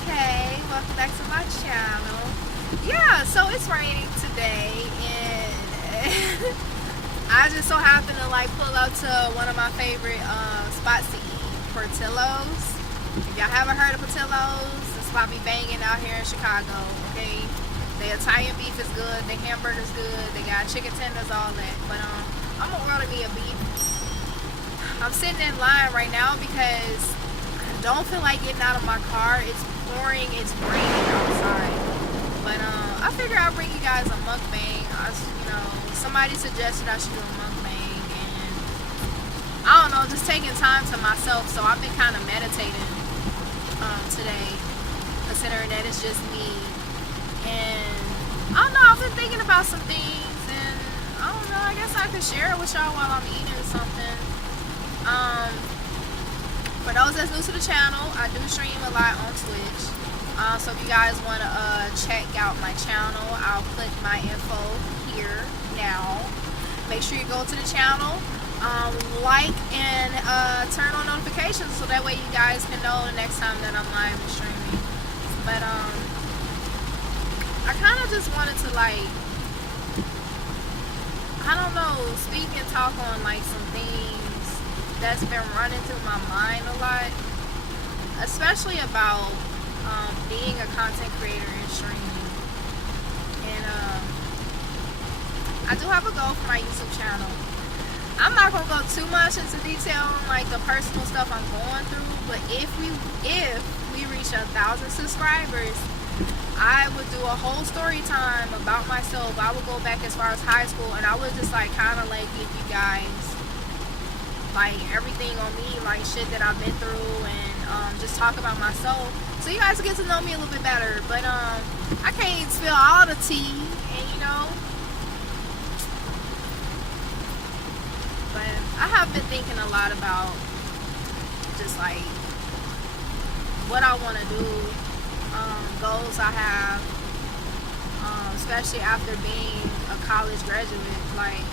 Okay, welcome back to my channel. Yeah, so it's raining today and I just so happen to like pull up to one of my favorite spots to eat, Portillos. If y'all haven't heard of Portillos, the spot be banging out here in Chicago, okay? The Italian beef is good, the hamburger's good, they got chicken tenders, all that. But I'm gonna order me a beef. I'm sitting in line right now because I don't feel like getting out of my car. It's pouring, it's raining outside. But I figured I'll bring you guys a mukbang. Somebody suggested I should do a mukbang, and I don't know, just taking time to myself. So I've been kind of meditating today, considering that it's just me. And I don't know, I've been thinking about some things, and I don't know, I guess I could share it with y'all while I'm eating or something. For those that's new to the channel, I do stream a lot on Twitch. So if you guys want to check out my channel, I'll put my info here now. Make sure you go to the channel, like and turn on notifications so that way you guys can know the next time that I'm live and streaming. But I kind of just wanted to I don't know, speak and talk on like some things that's been running through my mind a lot, especially about being a content creator and streaming. And I do have a goal for my YouTube channel. I'm not gonna go too much into detail on like the personal stuff I'm going through, but if we reach 1,000 subscribers, I would do a whole story time about myself. I would go back as far as high school, and I would just like kind of like give you guys like everything on me, like shit that I've been through, and just talk about myself so you guys get to know me a little bit better. But I can't spill all the tea, and but I have been thinking a lot about just like what I want to do, goals I have, especially after being a college graduate. Like,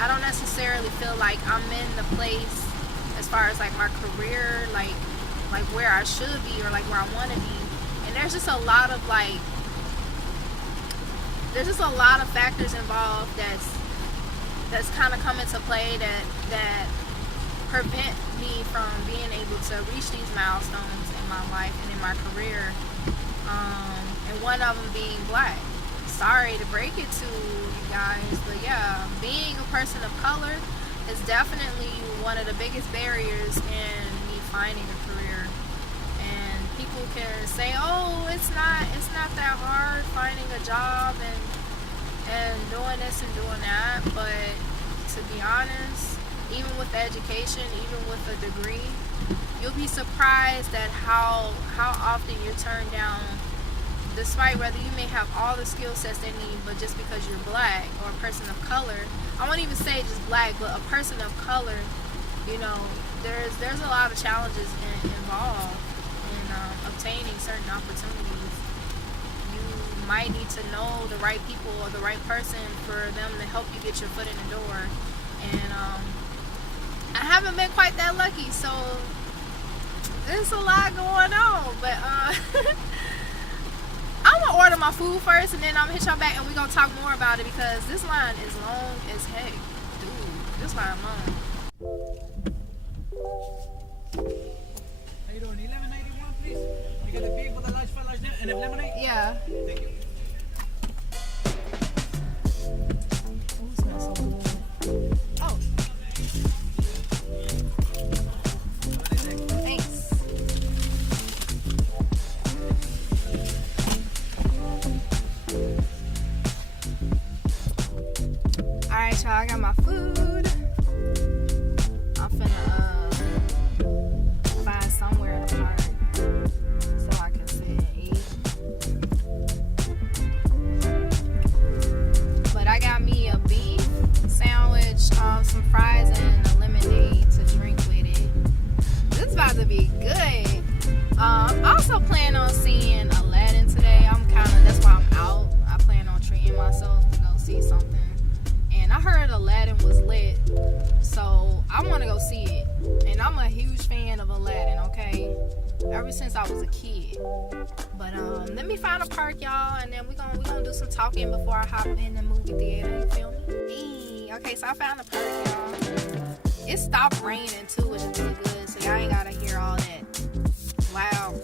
I don't necessarily feel like I'm in the place as far as like my career, like where I should be or like where I want to be. And there's just a lot of factors involved that's kind of come into play that prevent me from being able to reach these milestones in my life and in my career. And one of them being black. Sorry to break it to you guys, but yeah, being a person of color is definitely one of the biggest barriers in me finding a career. And people can say, oh, it's not that hard finding a job and doing this and doing that, but to be honest, even with education, even with a degree, you'll be surprised at how often you're turned down, despite whether you may have all the skill sets they need, but just because you're black or a person of color. I won't even say just black, but a person of color, there's a lot of challenges involved in obtaining certain opportunities. You might need to know the right people or the right person for them to help you get your foot in the door. And I haven't been quite that lucky, so there's a lot going on. But I'm gonna order my food first, and then I'm gonna hit y'all back, and we're gonna talk more about it because this line is long as heck. Dude, this line long. How you doing? 1191, please. You got the big with the large fat large and a lemonade? Yeah. Thank you. Oh, it smells so good. Oh. Thanks. Alright, y'all, I got my food. I'm finna find somewhere to park so I can sit and eat. But I got me a beef sandwich, some fries, and a lemonade to drink with it. This is about to be good. I also plan on seeing Aladdin today. That's why I'm out. I plan on treating myself to go see something. And I heard Aladdin was lit, so I want to go see it. And I'm a huge fan of Aladdin, okay? ever since I was a kid. But let me find a park, y'all, and then we gonna do some talking before I hop in the movie theater. You feel me? Okay, so I found a park, y'all. It stopped raining too, which is really good, so y'all ain't gotta hear all that loud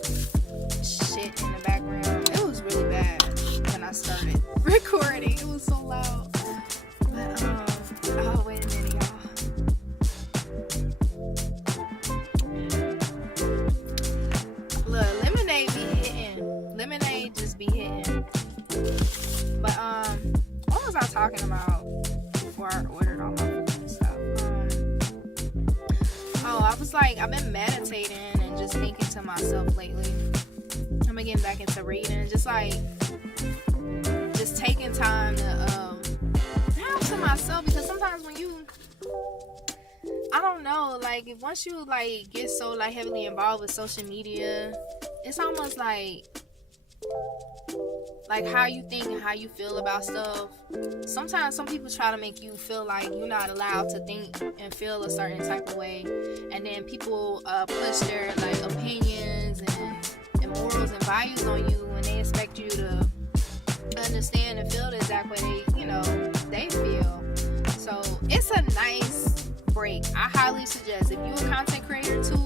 shit in the background. It was really bad when I started recording. It was so loud. But oh, wait a minute, y'all. Look, lemonade be hitting. Lemonade just be hitting. But what was I talking about before I ordered all my food and stuff? I was like, I've been meditating and just thinking to myself lately. I've been getting back into reading, just taking time to have to myself, because sometimes when you, I don't know, like if once you like get so like heavily involved with social media, it's almost like how you think and how you feel about stuff. Sometimes some people try to make you feel like you're not allowed to think and feel a certain type of way, and then people push their like opinions and morals and values on you, and they expect you to understand and feel the exact way they feel. So it's a nice break. I highly suggest, if you're a content creator too,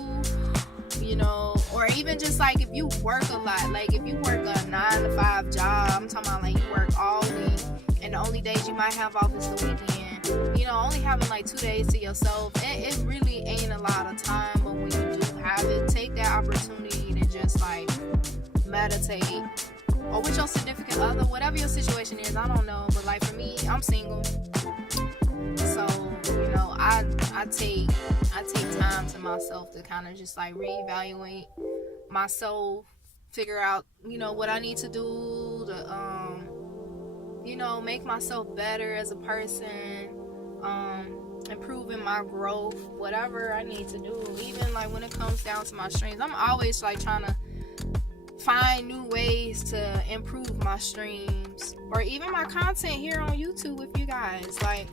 or even just like if you work a lot, like if you work a 9-to-5 job, I'm talking about like you work all week and the only days you might have off is the weekend, only having like 2 days to yourself, it really ain't a lot of time. But when you do have it, take that opportunity to just like meditate, or with your significant other, whatever your situation is. I don't know, but like for me, I'm single, so I take time to myself to kind of just like reevaluate myself, figure out what I need to do to make myself better as a person, improving my growth, whatever I need to do. Even like when it comes down to my streams, I'm always like trying to find new ways to improve my streams, or even my content here on YouTube with you guys. Like,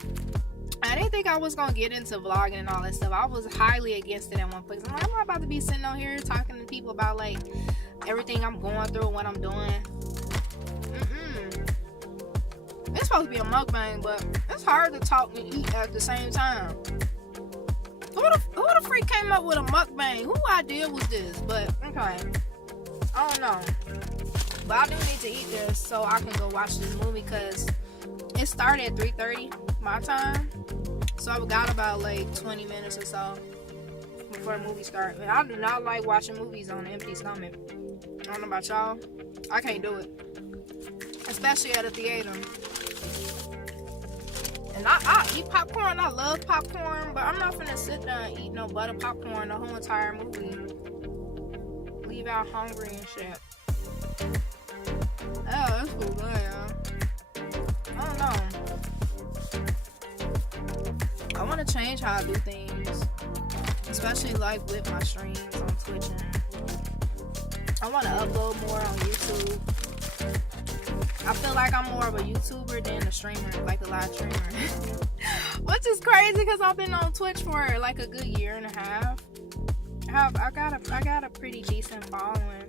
I didn't think I was gonna get into vlogging and all that stuff. I was highly against it at one place. I'm like, I'm not about to be sitting on here talking to people about like everything I'm going through and what I'm doing. It's supposed to be a mukbang, but it's hard to talk and eat at the same time. Who the freak came up with a mukbang? Who idea was this? But okay, I don't know. But I do need to eat this so I can go watch this movie, because it started at 3:30 my time, so I've got about like 20 minutes or so before the movie starts. I do not like watching movies on an empty stomach. I don't know about y'all, I can't do it, especially at a theater. And I eat popcorn, I love popcorn, but I'm not finna sit there and eat no butter popcorn the whole entire movie. Leave out hungry and shit. Oh, that's cool, y'all. I don't know. I want to change how I do things, especially like with my streams on Twitch, and I want to upload more on YouTube. I feel like I'm more of a YouTuber than a streamer, like a live streamer. Which is crazy, because I've been on Twitch for like a good year and a half. I got a pretty decent following.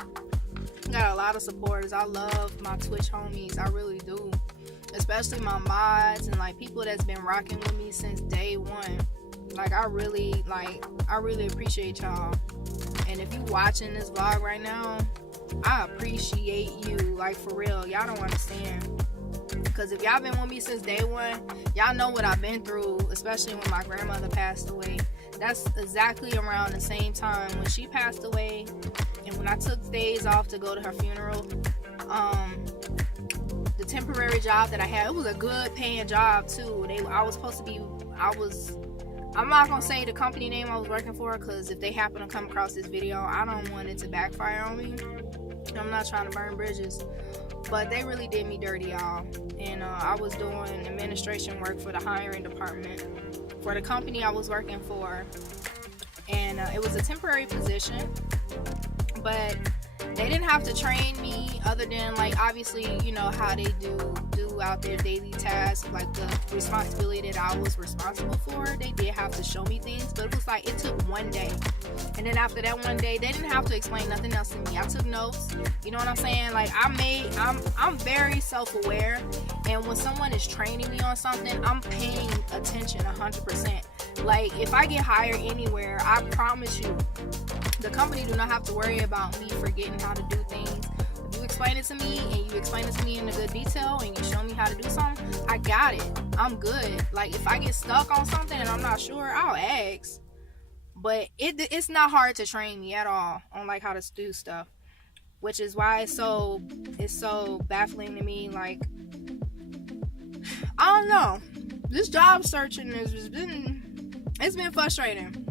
Got a lot of supporters. I love my Twitch homies, I really do. Especially my mods and like people that's been rocking with me since day one. Like I really appreciate y'all. And if you watching this vlog right now, I appreciate you, like for real. Y'all don't understand, because if y'all been with me since day one, y'all know what I've been through, especially when my grandmother passed away. That's exactly around the same time when she passed away, and when I took days off to go to her funeral. The temporary job that I had, it was a good paying job too. I'm not gonna say the company name I was working for, because if they happen to come across this video, I don't want it to backfire on me. I'm not trying to burn bridges, but they really did me dirty, y'all. And I was doing administration work for the hiring department for the company I was working for, and it was a temporary position, but they didn't have to train me other than like obviously, you know, how they do out their daily tasks, like the responsibility that I was responsible for. They did have to show me things, but it was like it took one day, and then after that one day they didn't have to explain nothing else to me. I took notes, you know what I'm saying? Like I'm very self-aware, and when someone is training me on something, I'm paying attention 100%. Like if I get hired anywhere, I promise you the company do not have to worry about me forgetting how to do things. If you explain it to me and you explain it to me in a good detail and you show me how to do something, I got it. I'm good. Like if I get stuck on something and I'm not sure, I'll ask. But it's not hard to train me at all on like how to do stuff, which is why it's so baffling to me. Like I don't know, this job searching it's been frustrating,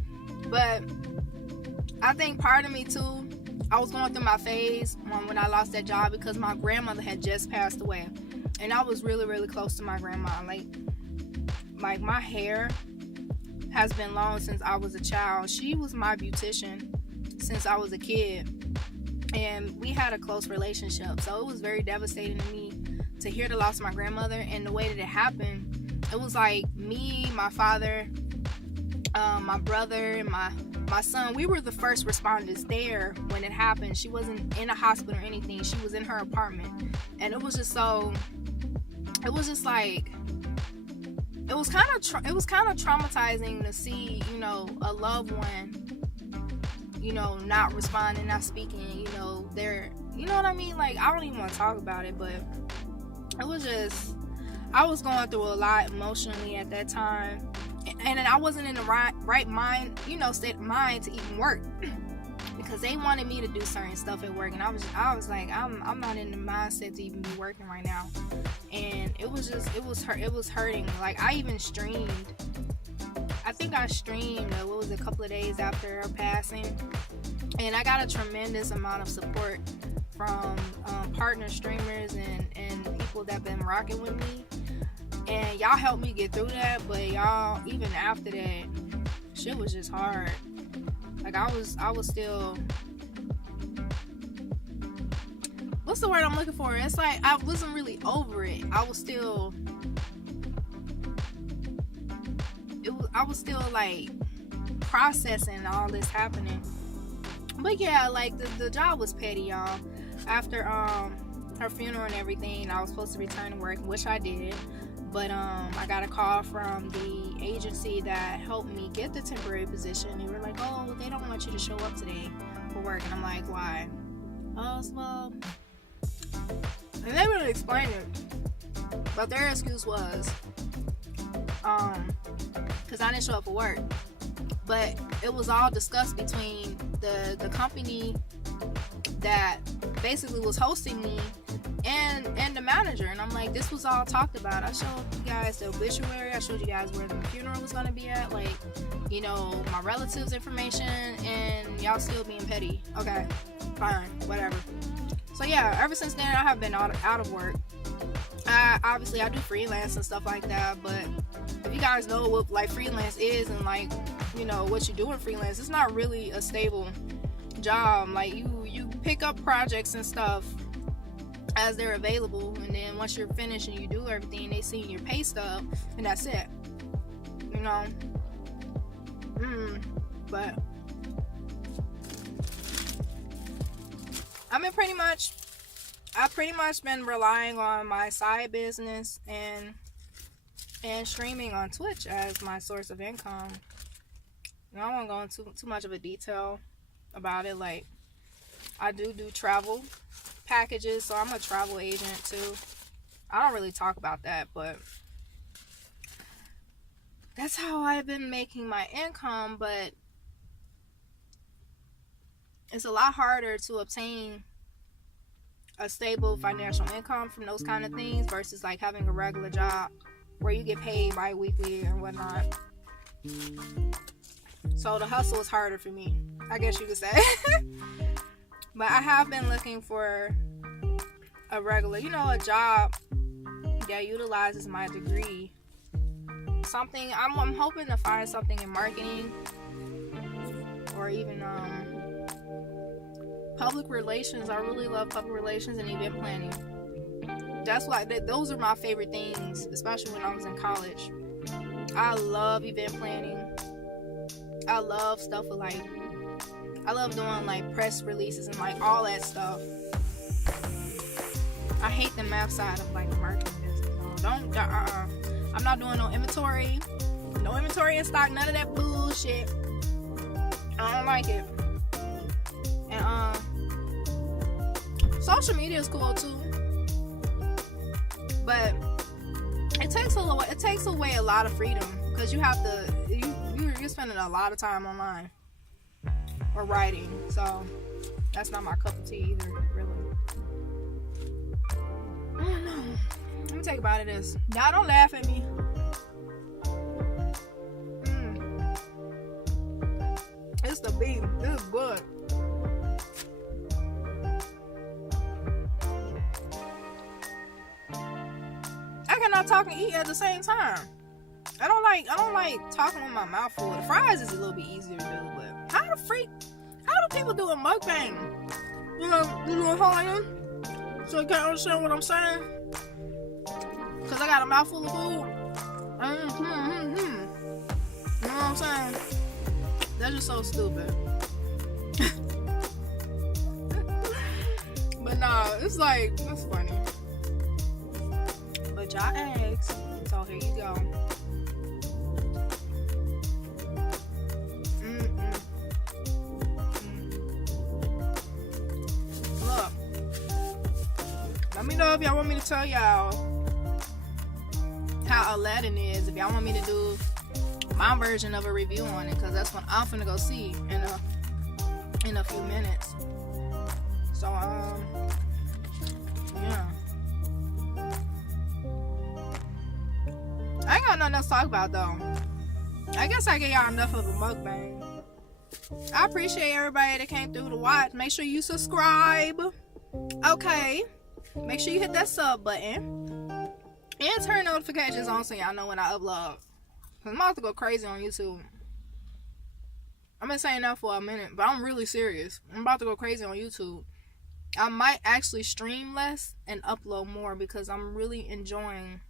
but I think part of me too, I was going through my phase when I lost that job because my grandmother had just passed away, and I was really, really close to my grandma. Like my hair has been long since I was a child. She was my beautician since I was a kid, and we had a close relationship. So it was very devastating to me to hear the loss of my grandmother, and the way that it happened, it was like me, my father, my brother, and my son, we were the first responders there when it happened. She wasn't in a hospital or anything. She was in her apartment. And it was just like, it was kind of traumatizing to see, you know, a loved one, you know, not responding, not speaking, you know, you know what I mean? Like, I don't even want to talk about it, but it was just, I was going through a lot emotionally at that time. And I wasn't in the right mind, you know, state of mind to even work, because they wanted me to do certain stuff at work, and I was like, I'm not in the mindset to even be working right now. And it was hurting. Like I even streamed. I think I streamed. What was it, a couple of days after her passing, and I got a tremendous amount of support from partner streamers and people that been rocking with me. And y'all helped me get through that, but y'all, even after that, shit was just hard. Like I was still, what's the word I'm looking for? It's like I wasn't really over it. I was still like processing all this happening. But yeah, like the job was petty, y'all. After her funeral and everything, I was supposed to return to work, which I did. But I got a call from the agency that helped me get the temporary position. They were like, oh, they don't want you to show up today for work. And I'm like, why? Well, and they really explained it. But their excuse was, because I didn't show up for work. But it was all discussed between the company that basically was hosting me and the manager. And I'm like, this was all talked about. I showed you guys the obituary, I showed you guys where the funeral was gonna be at, like, you know, my relatives' information, and y'all still being petty. Okay, fine, whatever. So yeah, ever since then I have been out of work. Obviously I do freelance and stuff like that, but if you guys know what like freelance is and like, you know, what you do in freelance, it's not really a stable job. Like you pick up projects and stuff as they're available, and then once you're finished and you do everything, they see your pay stub, and that's it, you know. But I've pretty much been relying on my side business and streaming on Twitch as my source of income. I don't want to go into too much of a detail about it. Like, I do travel packages, so I'm a travel agent too. I don't really talk about that, but that's how I've been making my income. But it's a lot harder to obtain a stable financial income from those kind of things versus like having a regular job where you get paid bi-weekly and whatnot. So the hustle is harder for me, I guess you could say. But I have been looking for a regular, you know, a job that utilizes my degree. Something, I'm hoping to find something in marketing, or even public relations. I really love public relations and event planning. That's why those are my favorite things, especially when I was in college. I love event planning. I love stuff with like, I love doing like press releases and like all that stuff. I hate the math side of like marketing business. No, I'm not doing no inventory in stock, none of that bullshit. I don't like it. And social media is cool too, but it takes away a lot of freedom because you have to you're spending a lot of time online or writing, so that's not my cup of tea either, really. I don't know. Let me take a bite of this. Y'all don't laugh at me. It's the beef. This is good. I cannot talk and eat at the same time. I don't like talking with my mouth full. The fries is a little bit easier to do, but how do people do a mukbang? You know how so you can't understand what I'm saying? Cause I got a mouthful of food. You know what I'm saying? That's just so stupid. But nah, it's funny. But y'all asked, so here you go. Look, let me know if y'all want me to tell y'all how Aladdin is. If y'all want me to do my version of a review on it, because that's what I'm finna go see in a few minutes. So yeah, I ain't got nothing else to talk about though. I guess I gave y'all enough of a mukbang. I appreciate everybody that came through to watch. Make sure you subscribe, okay? Make sure you hit that sub button and turn notifications on so y'all know when I upload. I'm about to go crazy on YouTube. I've been saying that for a minute, but I'm really serious. I'm about to go crazy on YouTube. I might actually stream less and upload more because I'm really enjoying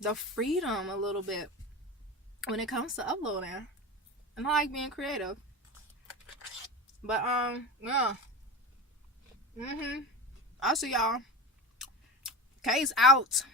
the freedom a little bit when it comes to uploading. And I like being creative. But yeah. I'll see y'all. K's out.